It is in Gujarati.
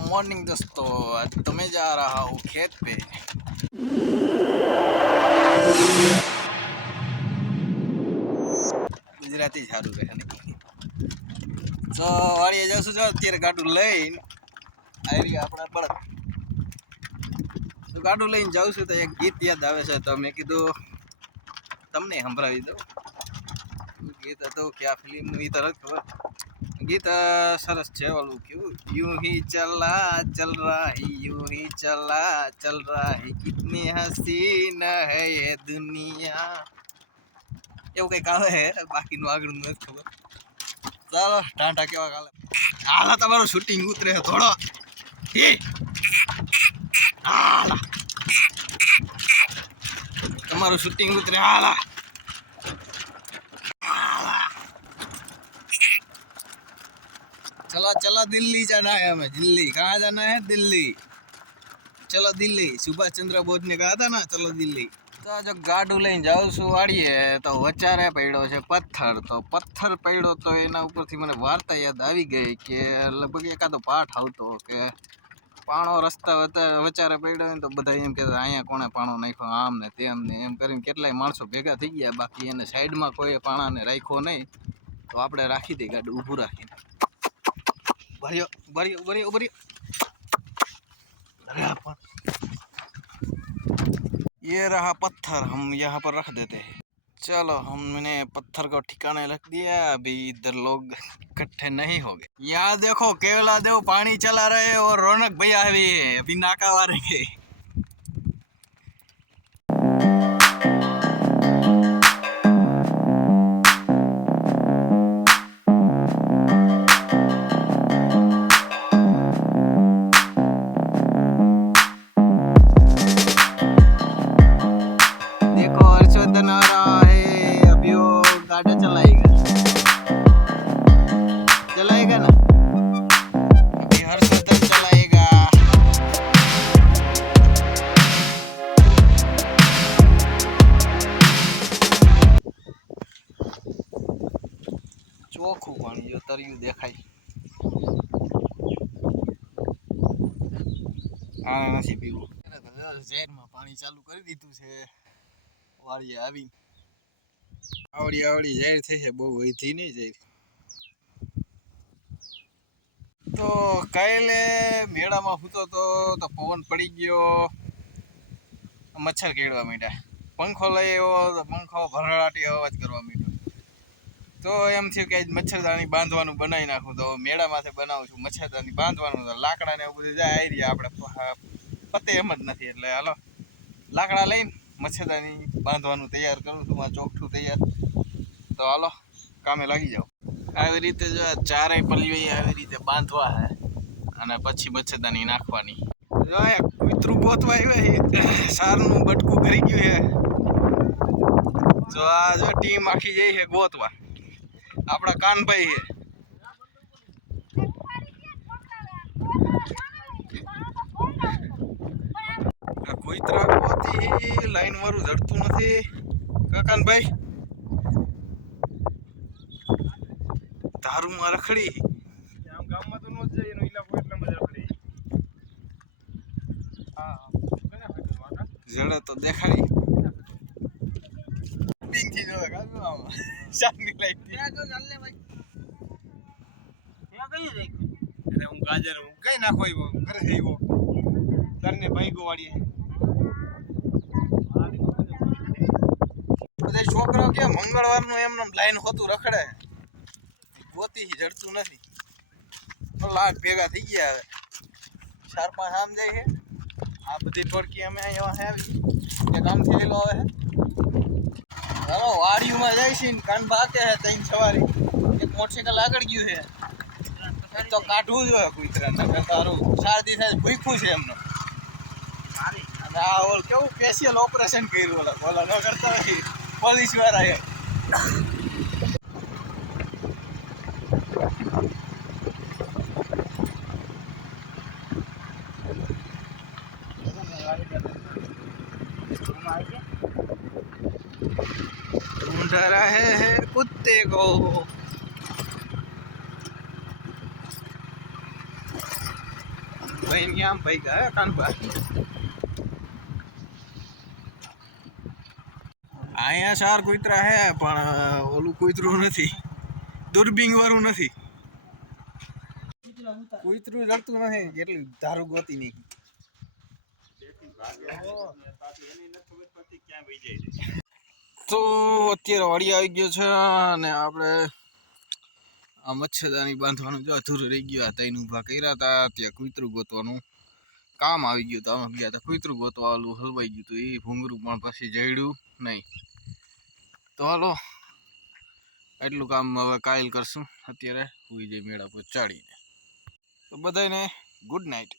मॉर्निंग दोस्तों आज तो मैं जा रहा हूँ खेत पे ગુજરાતી સારું રહે ને તો વાળીએ જશું જો અત્યારે ગાડું લઈને આવી આપણા બળદ તો ગાડું લઈને જાઉં છું તો એક ગીત યાદ આવે છે તો મેં કીધું તમને સંભળાવી દઉં ગીત હતું ક્યાં ફિલ્મનું એ તરત ખબર ગીત અ, સરસ છે ઓલું કેવું यूं ही चला चल रहा है यूं ही चला चल रहा है कितनी हसीन है ये दुनिया એવું કંઈક આવે હે બાકીનું આગળનું નથી ખબર ચાલો ટાંટા કેવા કાલે હાલા તમારું શૂટિંગ ઉતરે છે થોડો હે હાલા તમારું શૂટિંગ ઉતરે હાલા હાલા चलो चलो दिल्ली जाना है हमें दिल्ली कहाँ जाना है दिल्ली चलो दिल्ली सुभाष चंद्र बोस ने कहा था ना चलो दिल्ली તો જો ગાડું લઈને જાઉં છું વાળીએ તો વચારે પડ્યો છે પથ્થર તો પથ્થર પડ્યો તો એના ઉપરથી મને વાર્તા યાદ આવી ગઈ કે લગભગ એકાદો પાઠ આવતો કે પાણો રસ્તા વતા- વચારે પડ્યો હોય ને તો બધા એમ કહેતા અહીંયા કોણે પાણો નાખ્યો આમ ને તેમ ને એમ કરીને કેટલાય માણસો ભેગા થઈ ગયા બાકી એને સાઈડમાં કોઈ પાણાને રાખ્યો નહીં તો આપણે રાખી દઈએ ગાડું ઊભું રાખીને ભર્યો ભર્યો ભર્યો ભર્યો अरे अपन ये रहा पत्थर हम यहाँ पर रख देते हैं चलो हमने पत्थर को ठिकाने रख दिया अभी इधर लोग इकट्ठे नहीं हो गए यहाँ देखो केवला देव पानी चला रहे हैं और रौनक भैया भी है अभी नाका मारेंगे તર્યું દેખાય. પાણી ચાલુ કરી દીધું છે. વાળીએ આવી. આવડી આવડી જાહેર થઈ છે બહુ વધી નહીં જાય. તો કાલે મેળામાં સૂતો તો તો પવન પડી ગયો. મચ્છર કેળવા માંડ્યા. પંખો લઈ આવ્યો તો પંખો ભરડાટી અવાજ કરવા માંડ્યો. તો એમ થયું કે મચ્છરદાની બાંધવાનું બનાવી નાખું. તો મેળામાંથી બનાવું છું. મચ્છરદાની બાંધવાનું તો લાકડા ને એવું બધું જાય આવી રહ્યા આપણે પતે એમ જ નથી. એટલે હાલો, લાકડા લઈને મચ્છરદાની બાંધવાનું તૈયાર કરું છું. આ ચોકઠું તૈયાર. તો હાલો, કામે લાગી જાઓ. આવી રીતે જો આ ચારેય પલ્લીઓ આવી રીતે બાંધવા હે અને પછી મચ્છરદાની નાખવાની. જો કૂતરું ગોતવા આવ્યા સારનું બટકું ભરી ગયું છે. જો આ જો ટીમ આખી જઈ છે ગોતવા. આપણા કાનભાઈ છે. કૂતરા લાઈન વાળું જડતું નથી. કાકાનભાઈ ધારુમાં રખડી. આમ ગામમાં તો ન જ જાય એનો ઇલાકો એટલે મજા પડી હા જડે તો દેખાડી. લાઈટ જો ચાલે ભાઈ ત્યાં કઈ રાખ્યું અરે હું ગાજર હું કઈ નાખો એવો ઘરે થઈ આવ્યો ભાઈ વાળી બધા છોકરાઓ કે મંગળવારનું એમને લાઈન હોતું રખડે ગોતી જડતું નથી લાખ ભેગા થઈ ગયા હવે ચાર પાંચ આમ જાય છે આ બધી ટોળકી અમે અહીંયા આવી. કે કામ થયેલો આવે. છે વાડીમાં જાય છે કાન બાકે છે ત્રણ સવારી. એક મોટરસાઇકલ આગળ ગયું એક તો કાઢવું જોઈએ કુતરા ને તારું શારદી થાય ભૂખ્યું છે એમનો. આ ઓલ કેવું સ્પેશિયલ ઓપરેશન કર્યું ઓલા. ઓલા ન કરતા હોય. પોલીસ વાળાએ ढूंढ रहे हैं कुत्ते को ભાઈ ની આમ ભાઈ ગયા કાનબા અહીંયા ચાર કૂતરા હે પણ ઓલું કૂતરું નથી દૂરબીન વાળું નથી કૂતરું લડતું નથી કેટલી ધારું ગોતી નહીં તો અત્યારે વાડી આવી ગયો છે અને આપણે આ મચ્છરદાની બાંધવાનું જો અધૂરું રહી ગયું. હતા એનું ઊભા કર્યા હતા ત્યાં કુતરું ગોતવાનું કામ આવી ગયું તો. અમે ગયા હતા કુતરું ગોતવા ઓલું હલવાઈ ગયું હતું એ ભૂંગરું પણ પછી જડ્યું નહીં. તો હાલો એટલું કામ હવે કાયલ કરશું. અત્યારે હુઈ જઈ મેળા પર ચાડીને તો બધાને ગુડ નાઇટ